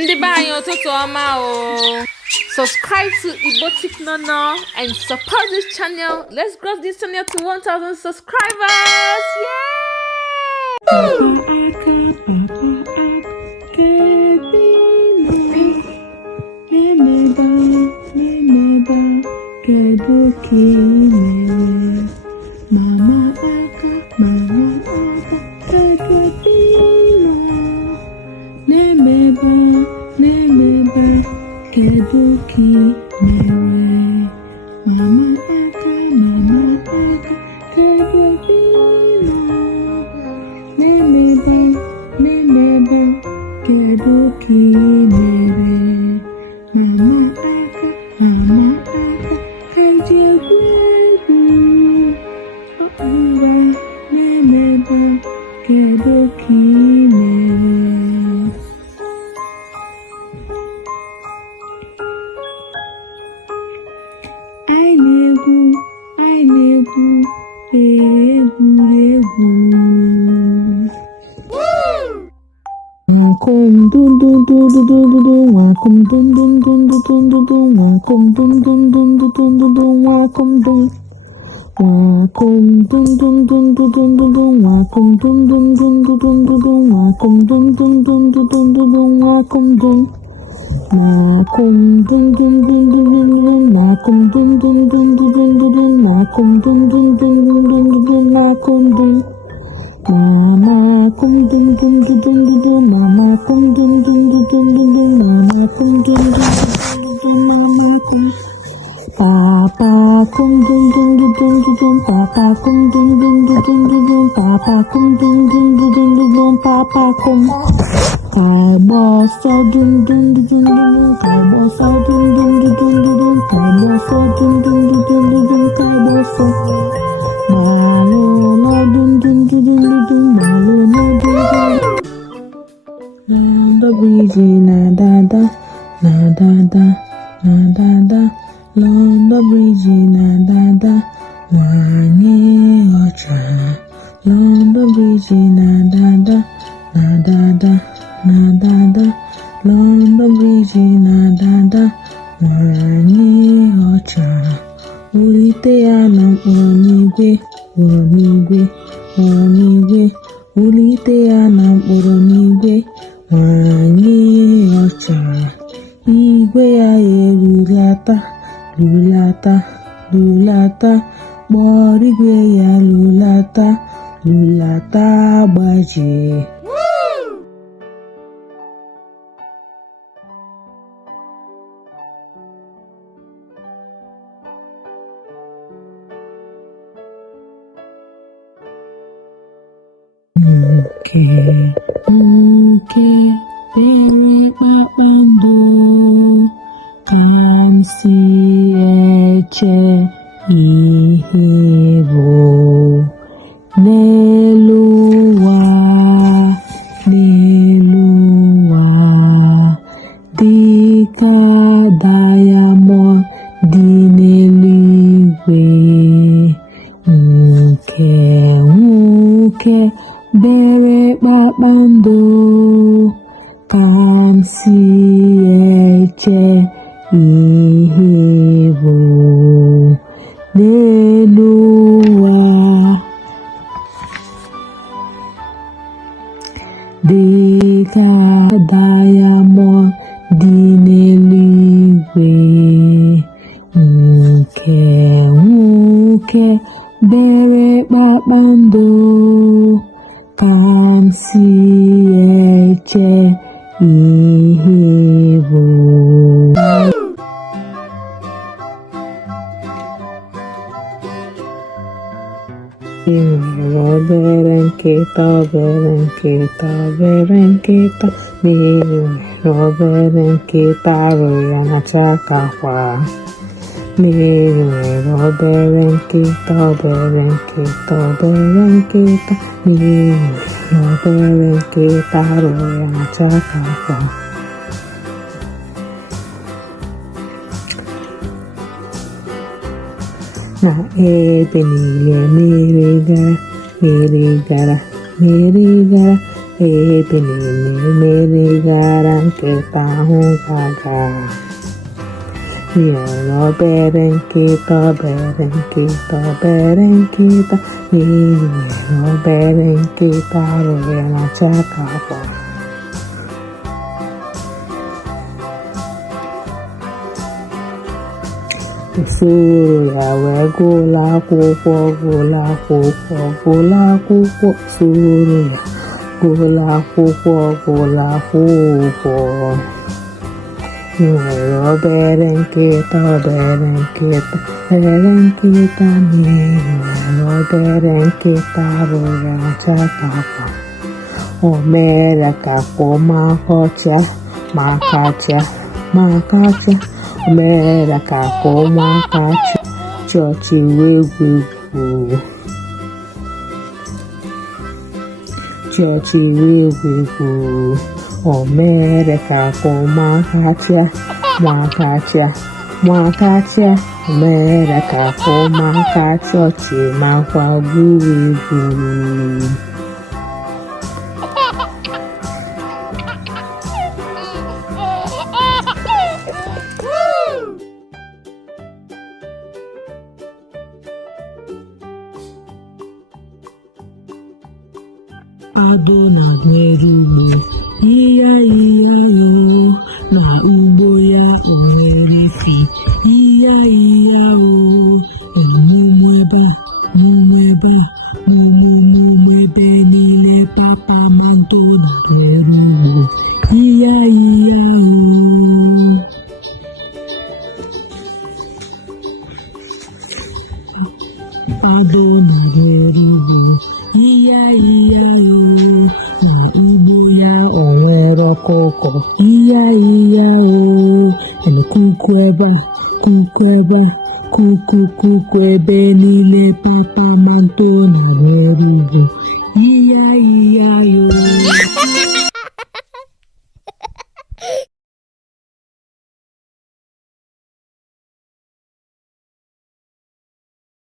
Ndị be anyị ụtụtụ ọma o. Subscribe to Igbotic Nono and support this channel. Let's grow this channel to 1,000 subscribers. Nkịta arụrụ ya na-acha ka akwa. Mmiri nwere obere nkịta, mmiri nwere obere nkịta arụrụ ya na-acha ka akwa. Na ebe niile mmiri gara, mmiri gara, ebe na-emeri gara nkịta ahụ gaga. Yọrọ obere nkịta, obere nkịta, obere nkịta, yọrọ obere nkịta arụ ya na-acha ka akwa. Soro ya wee gụla akwụkwọ, gụla akwụkwọ, gụla akwụkwọ. Soro ya gụla akwụkwọ, gụla akwụkwọ. Nwere obere nkịta, obere nkịta, obere nkịta, nwere obere nkịta arụ ya na-acha ka akwa. O mere ka afọ makọcha, makacha, makacha. O mere ka afọ makacha, chọọchị wee gwegwu, chọọchị wee gwegwu. O mere ka afọ makacha, makacha, makacha. O mere ka afọ maka chọọchị makwa gburugburu. Ado na-arụ ugbo, iya iya o, na ugbo ya o nwere efi, iya iya o. Ọmụmụ ebe a, mụmụ ebe a, mụmụ ebe niile. Papamento na-arụ ugbo, iya iya o. Ado na-arụ ugbo, iya iya o. Na ugbo ya o nwere ọkụkọ, iya iya o. Kuku ebe a, kuku ebe a, kuku ebe niile. Papamento na-arụ ugbo, iya iya.